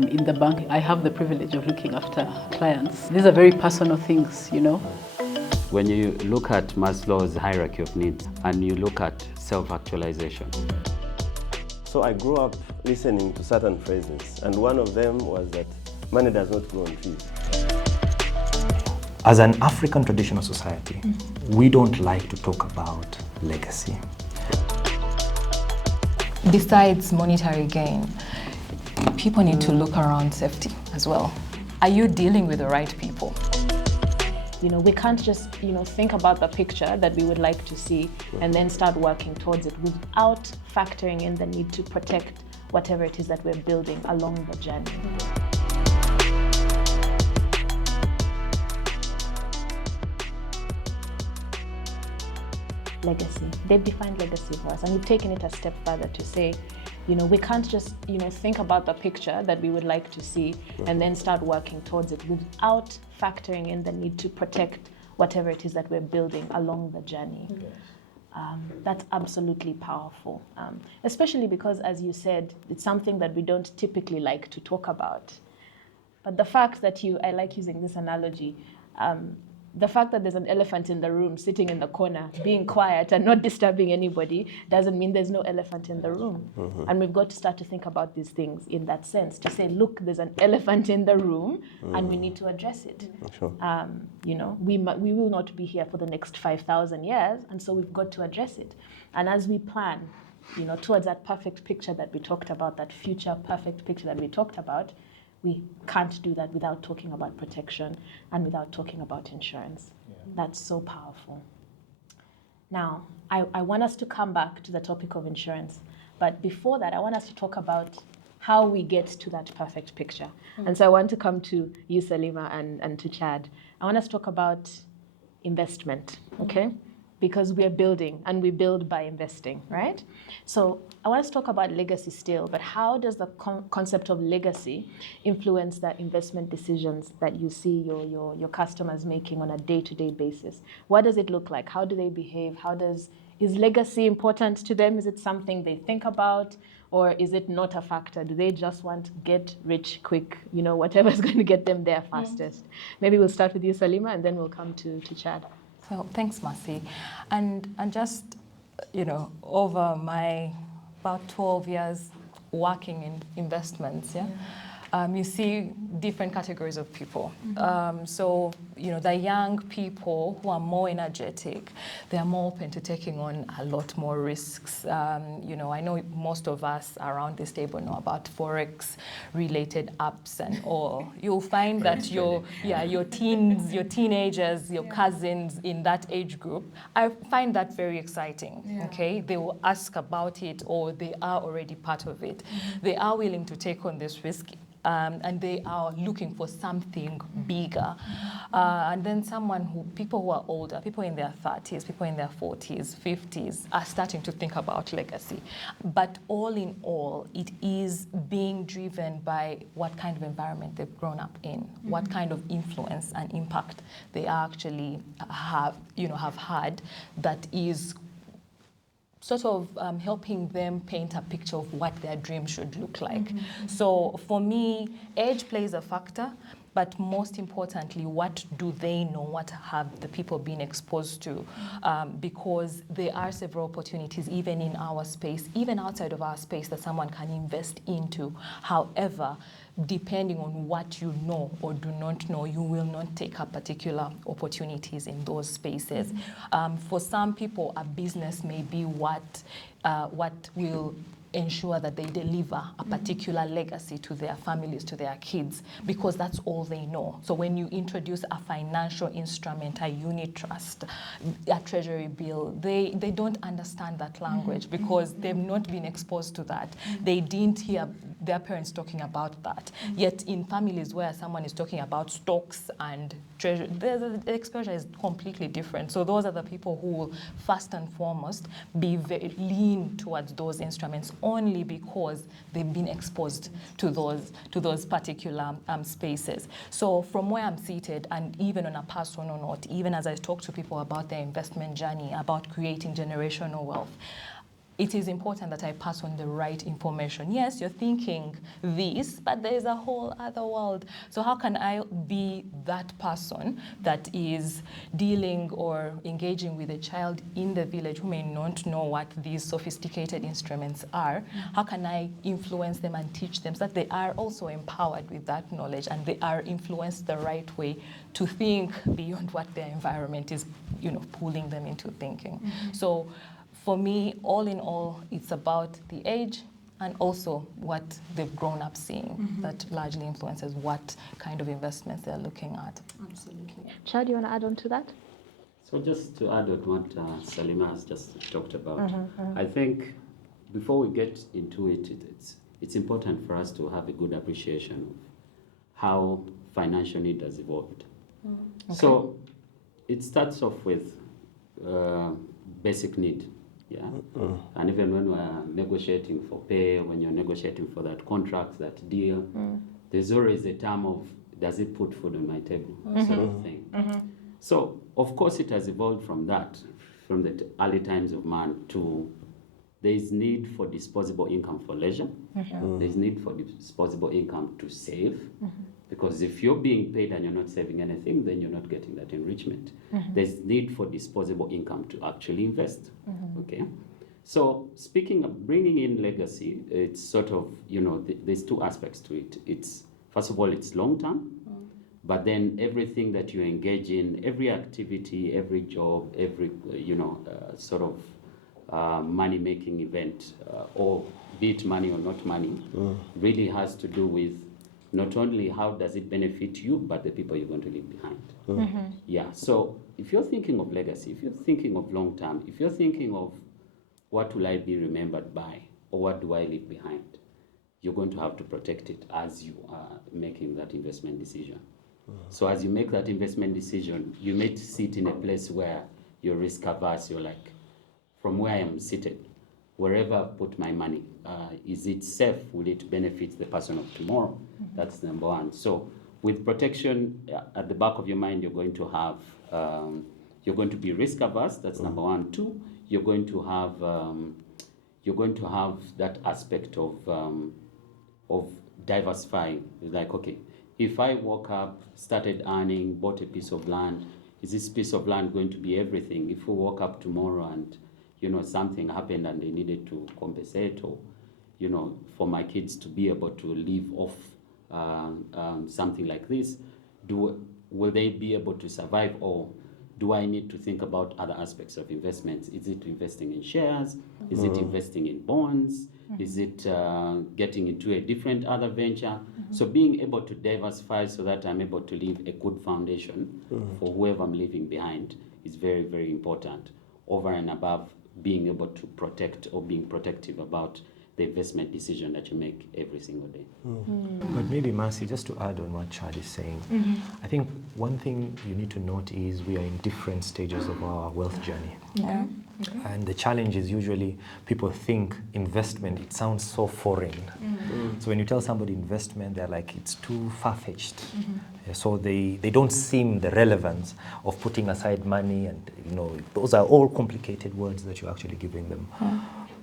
in the bank, I have the privilege of looking after clients. These are very personal things, you know. When you look at Maslow's hierarchy of needs and you look at self-actualization. So I grew up listening to certain phrases, and one of them was that money does not grow on trees. As an African traditional society, we don't like to talk about legacy. Besides monetary gain, people need to look around safety as well. Are you dealing with the right people? You know, we can't just, think about the picture that we would like to see and then start working towards it without factoring in the need to protect whatever it is that we're building along the journey. Legacy. They've defined legacy for us, and we've taken it a step further to say, we can't just, think about the picture that we would like to see and then start working towards it without factoring in the need to protect whatever it is that we're building along the journey. That's absolutely powerful, especially because, as you said, it's something that we don't typically like to talk about. But the fact that I like using this analogy, the fact that there's an elephant in the room sitting in the corner, being quiet and not disturbing anybody, doesn't mean there's no elephant in the room. And we've got to start to think about these things in that sense, to say, look, there's an elephant in the room and we need to address it. Sure. We will not be here for the next 5,000 years, and so we've got to address it. And as we plan, towards that perfect picture that we talked about, that future perfect picture that we talked about, we can't do that without talking about protection and without talking about insurance. That's so powerful. Now, I want us to come back to the topic of insurance. But before that, I want us to talk about how we get to that perfect picture. And so I want to come to you, Salima, and to Chad. I want us to talk about investment, okay? Because we're building, and we build by investing, right? So I want us to talk about legacy still, but how does the concept of legacy influence the investment decisions that you see your customers making on a day-to-day basis? What does it look like? How do they behave? Is legacy important to them? Is it something they think about? Or is it not a factor? Do they just want to get rich quick, whatever's going to get them there fastest? Maybe we'll start with you, Salima, and then we'll come to Chad. So thanks, Mercy. And just, over my about 12 years working in investments, you see different categories of people. So, the young people who are more energetic, they are more open to taking on a lot more risks. I know most of us around this table know about Forex-related apps and all. You'll find that your teens, your teenagers, your cousins in that age group, I find that very exciting, okay? They will ask about it, or they are already part of it. They are willing to take on this risk. And they are looking for something bigger. And then people who are older, people in their 30s, people in their 40s, 50s, are starting to think about legacy. But all in all, it is being driven by what kind of environment they've grown up in, what kind of influence and impact they actually have had that is sort of helping them paint a picture of what their dream should look like. So for me, age plays a factor, but most importantly, what do they know? What have the people been exposed to? Because there are several opportunities, even in our space, even outside of our space, that someone can invest into. However, depending on what you know or do not know, you will not take up particular opportunities in those spaces. For some people, a business may be what will ensure that they deliver a particular legacy to their families, to their kids, because that's all they know. So when you introduce a financial instrument, a unit trust, a treasury bill, they don't understand that language because they've not been exposed to that. They didn't hear their parents talking about that. Yet in families where someone is talking about stocks and treasury, the exposure is completely different. So those are the people who will first and foremost be very lean towards those instruments, only because they've been exposed to those particular spaces. So from where I'm seated, and even on a personal note, even as I talk to people about their investment journey, about creating generational wealth, it is important that I pass on the right information. Yes, you're thinking this, but there is a whole other world. So how can I be that person that is dealing or engaging with a child in the village who may not know what these sophisticated instruments are? How can I influence them and teach them so that they are also empowered with that knowledge and they are influenced the right way to think beyond what their environment is, pulling them into thinking. So for me, all in all, it's about the age and also what they've grown up seeing that largely influences what kind of investments they're looking at. Absolutely. Chad, you want to add on to that? So just to add on what Salima has just talked about, I think before we get into it, it's important for us to have a good appreciation of how financial need has evolved. Okay. So it starts off with basic need. Yeah, and even when we're negotiating for pay, when you're negotiating for that contract, that deal, there's always a term of, does it put food on my table, sort of thing. So, of course, it has evolved from that, from the early times of man, to there is need for disposable income for leisure. There's need for disposable income to save, because if you're being paid and you're not saving anything, then you're not getting that enrichment. There's need for disposable income to actually invest. Okay, so speaking of bringing in legacy, it's sort of, there's two aspects to it. It's, first of all, it's long term, but then everything that you engage in, every activity, every job, every sort of money-making event, or be it money or not money, really has to do with not only how does it benefit you, but the people you're going to leave behind. Yeah, so if you're thinking of legacy, if you're thinking of long term, if you're thinking of what will I be remembered by, or what do I leave behind, you're going to have to protect it as you are making that investment decision. So as you make that investment decision, you may sit in a place where you're risk averse. You're like, from where I am seated, wherever I put my money, is it safe? Will it benefit the person of tomorrow? That's number one. So with protection at the back of your mind, you're going to have, you're going to be risk averse. That's number one. Two, you're going to have that aspect of diversifying. It's like, okay, if I woke up, started earning, bought a piece of land, is this piece of land going to be everything? If we woke up tomorrow and something happened and they needed to compensate, or for my kids to be able to live off something like this, will they be able to survive, or do I need to think about other aspects of investments? Is it investing in shares? Is it investing in bonds? Is it getting into a different other venture? So being able to diversify so that I'm able to leave a good foundation for whoever I'm leaving behind is very, very important, over and above being able to protect or being protective about the investment decision that you make every single day. But maybe, Mercy, just to add on what Chad is saying, I think one thing you need to note is we are in different stages of our wealth journey. Yeah. And the challenge is usually people think investment, it sounds so foreign. So when you tell somebody investment, they're like, it's too far-fetched. So they don't seem the relevance of putting aside money, and those are all complicated words that you're actually giving them.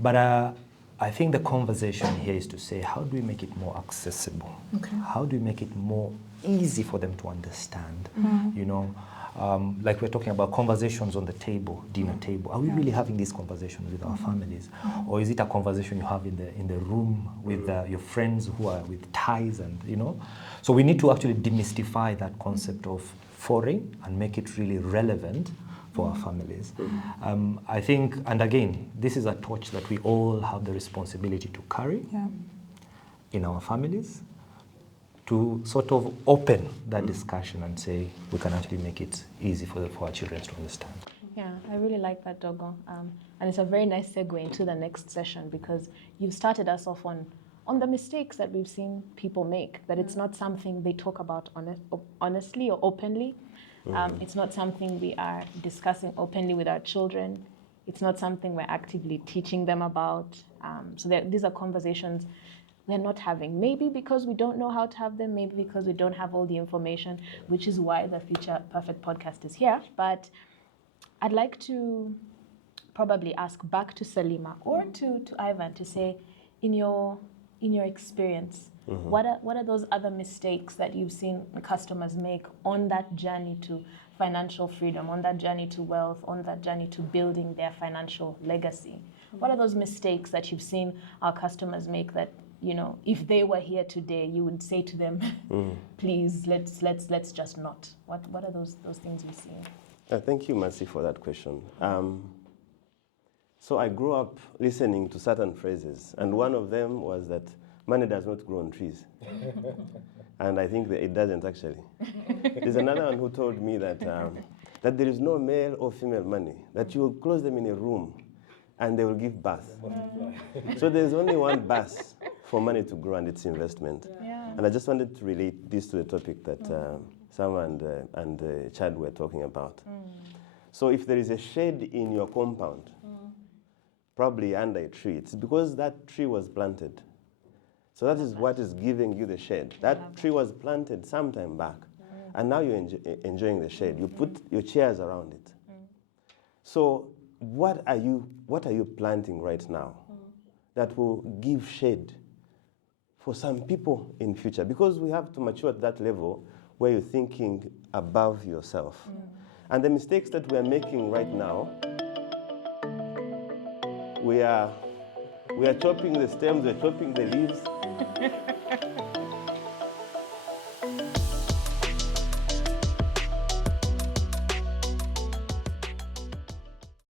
But I think the conversation here is to say, how do we make it more accessible? How do we make it more easy for them to understand? Like we're talking about conversations on the table, dinner table. Are we really having these conversations with our families? Or is it a conversation you have in the room with your friends who are with ties and, So we need to actually demystify that concept of foreign and make it really relevant for our families. I think, and again, this is a torch that we all have the responsibility to carry in our families, to sort of open that discussion and say we can actually make it easy for our children to understand. Yeah, I really like that, Dogo. And it's a very nice segue into the next session, because you've started us off on the mistakes that we've seen people make, that it's not something they talk about honestly or openly. It's not something we are discussing openly with our children. It's not something we're actively teaching them about. So these are conversations we're not having. Maybe because we don't know how to have them, maybe because we don't have all the information, which is why the Future Perfect podcast is here. But I'd like to probably ask back to Salima or to Ivan to say, in your experience, what are those other mistakes that you've seen customers make on that journey to financial freedom, on that journey to wealth, on that journey to building their financial legacy? What are those mistakes that you've seen our customers make that, you know, if they were here today, you would say to them, please, let's just not. What are those things you've seen? Thank you, Mercy, for that question. So I grew up listening to certain phrases, and one of them was that money does not grow on trees. And I think that it doesn't actually. There's another one who told me that, that there is no male or female money, that you will close them in a room and they will give birth. So there's only one birth for money to grow, and it's investment. Yeah. And I just wanted to relate this to the topic that Sam and Chad were talking about. So if there is a shade in your compound, probably under a tree, it's because that tree was planted. So that is what is giving you the shade. That tree was planted some time back, and now you're enjoying the shade. You put your chairs around it. So what are you planting right now that will give shade for some people in future? Because we have to mature at that level where you're thinking above yourself. And the mistakes that we are making right now, we are chopping the stems, we're chopping the leaves.